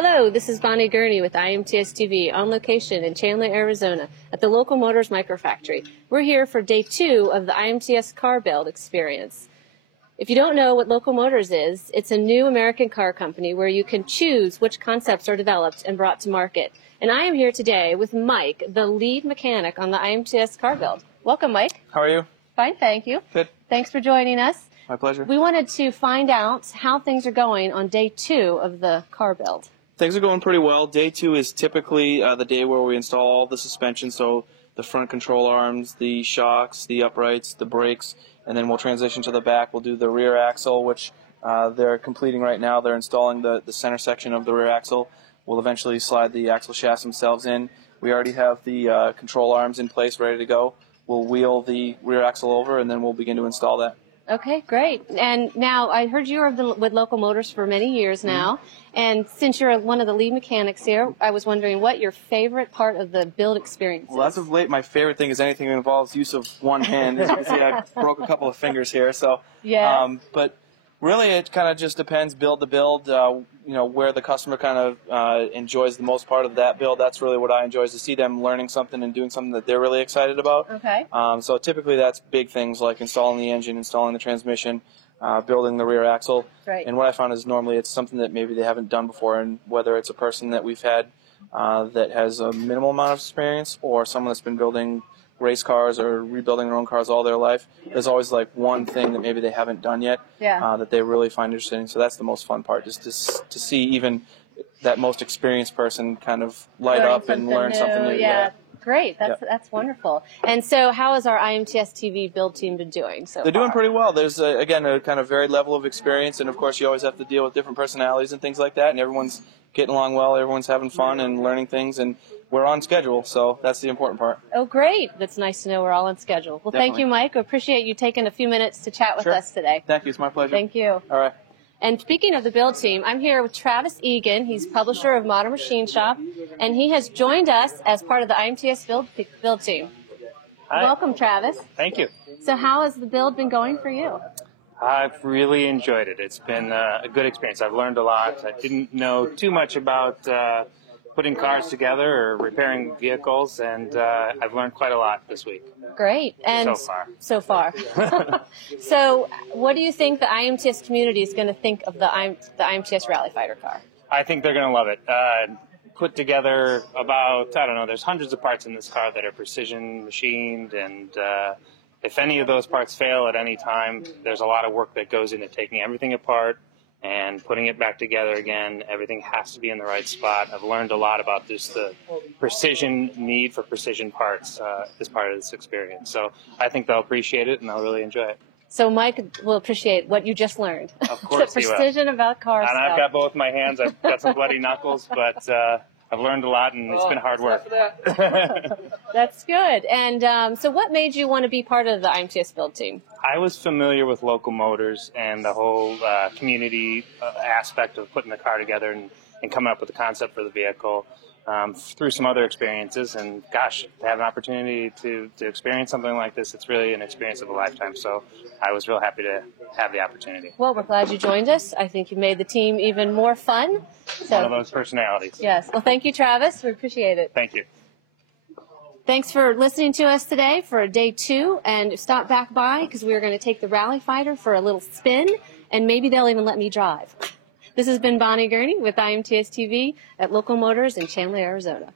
Hello, this is Bonnie Gurney with IMTS TV on location in Chandler, Arizona at the Local Motors Microfactory. We're here for day 2 of the IMTS car build experience. If you don't know what Local Motors is, it's a new American car company where you can choose which concepts are developed and brought to market. And I am here today with Mike, the lead mechanic on the IMTS car build. Welcome, Mike. How are you? Fine, thank you. Good. Thanks for joining us. My pleasure. We wanted to find out how things are going on day 2 of the car build. Things are going pretty well. Day 2 is typically the day where we install all the suspension, so the front control arms, the shocks, the uprights, the brakes, and then we'll transition to the back. We'll do the rear axle, which they're completing right now. They're installing the center section of the rear axle. We'll eventually slide the axle shafts themselves in. We already have the control arms in place, ready to go. We'll wheel the rear axle over, and then we'll begin to install that. Okay, great. And now I heard you were with Local Motors for many years now, and since you're one of the lead mechanics here, I was wondering what your favorite part of the build experience is. Well, as of late, my favorite thing is anything that involves use of one hand. As you can see, I broke a couple of fingers here. So, yeah. But really, it kind of just depends build to build. Where the customer kind of enjoys the most part of that build. That's really what I enjoy, is to see them learning something and doing something that they're really excited about. Okay. So typically, that's big things like installing the engine, installing the transmission, building the rear axle. Right. And what I found is normally it's something that maybe they haven't done before, and whether it's a person that we've had that has a minimal amount of experience, or someone that's been building race cars or rebuilding their own cars all their life, there's always like one thing that maybe they haven't done yet that they really find interesting. So that's the most fun part, just to see even that most experienced person kind of light up and learn something new. Yeah. Great, that's wonderful. And so how has our IMTS TV build team been doing so They're far? doing pretty well. There's, again, a kind of varied level of experience, and of course you always have to deal with different personalities and things like that, and everyone's getting along well, everyone's having fun and learning things, and we're on schedule, so that's the important part. Oh, great. That's nice to know we're all on schedule. Well, Definitely. Thank you, Mike. I appreciate you taking a few minutes to chat with us today. Thank you. It's my pleasure. Thank you. All right. And speaking of the build team, I'm here with Travis Egan. He's publisher of Modern Machine Shop, and he has joined us as part of the IMTS build team. Hi. Welcome, Travis. Thank you. So how has the build been going for you? I've really enjoyed it. It's been a good experience. I've learned a lot. I didn't know too much about putting cars together or repairing vehicles, and I've learned quite a lot this week. Great. And so far. So what do you think the IMTS community is going to think of the IMTS Rally Fighter car? I think they're going to love it. Put together about, there's hundreds of parts in this car that are precision machined, and if any of those parts fail at any time, there's a lot of work that goes into taking everything apart and putting it back together again. Everything has to be in the right spot. I've learned a lot about just the precision need for precision parts as part of this experience. So I think they'll appreciate it and they'll really enjoy it. So Mike will appreciate what you just learned. Of course the he will. precision about car and stuff. I've got both my hands. I've got some bloody knuckles, but I've learned a lot, and it's been hard work. That's good. And so what made you want to be part of the IMTS build team? I was familiar with Local Motors and the whole community aspect of putting the car together and coming up with the concept for the vehicle through some other experiences. And gosh, to have an opportunity to experience something like this, it's really an experience of a lifetime. So I was real happy to have the opportunity. Well, we're glad you joined us. I think you made the team even more fun. So, one of those personalities. Yes. Well, thank you, Travis. We appreciate it. Thank you. Thanks for listening to us today for day 2, and stop back by because we're going to take the Rally Fighter for a little spin, and maybe they'll even let me drive. This has been Bonnie Gurney with IMTS TV at Local Motors in Chandler, Arizona.